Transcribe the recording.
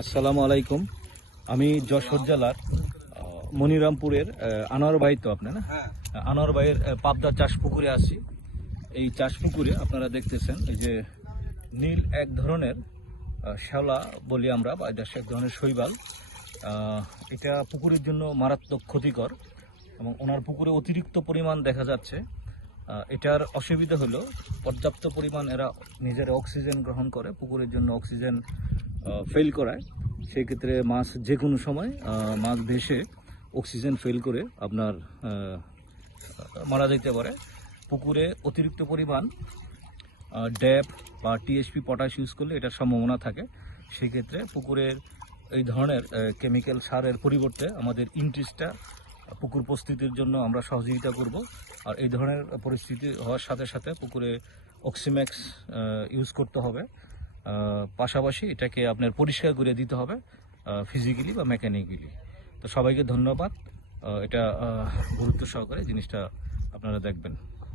আসসালামু আলাইকুম। আমি যশোর জেলার মনিরামপুরের আনোয়ার ভাই তো আপনার না? আনোয়ার ভাইয়ের পাবদা চাষ পুকুরে আছি। এই চাষ পুকুরে আপনারা দেখতেছেন এই যে নীল এক ধরনের শ্যাওলা বলি আমরা, বা এটা এক ধরনের শৈবাল। এটা পুকুরের জন্য মারাত্মক ক্ষতিকর এবং ওনার পুকুরে অতিরিক্ত পরিমাণ দেখা যাচ্ছে। এটার অসুবিধা হলো পর্যাপ্ত পরিমাণ এরা নিজেরা অক্সিজেন গ্রহণ করে, পুকুরের জন্য অক্সিজেন ফেল করায়। সেই ক্ষেত্রে মাছ যে কোনো সময় মাছ ভেসে অক্সিজেন ফেল করে আপনার মারা যেতে পারে। পুকুরে অতিরিক্ত পরিমাণ ড্যাপ বা টিএসপি পটাশ ইউজ করলে এটার সম্ভাবনা থাকে। সেই ক্ষেত্রে পুকুরের এই ধরনের কেমিক্যাল সারের পরিবর্তে আমাদের ইন্ট্রিসটা পুকুর প্রস্তুতির জন্য আমরা সহযোগিতা করব। আর এই ধরনের পরিস্থিতি হওয়ার সাথে সাথে পুকুরে অক্সিম্যাক্স ইউজ করতে হবে। পাশাপাশি এটাকে আপনার পরিষ্কার করে দিতে হবে ফিজিক্যালি বা মেকানিক্যালি। তো সবাইকে ধন্যবাদ। এটা গুরুত্ব সহকারে জিনিসটা আপনারা দেখবেন।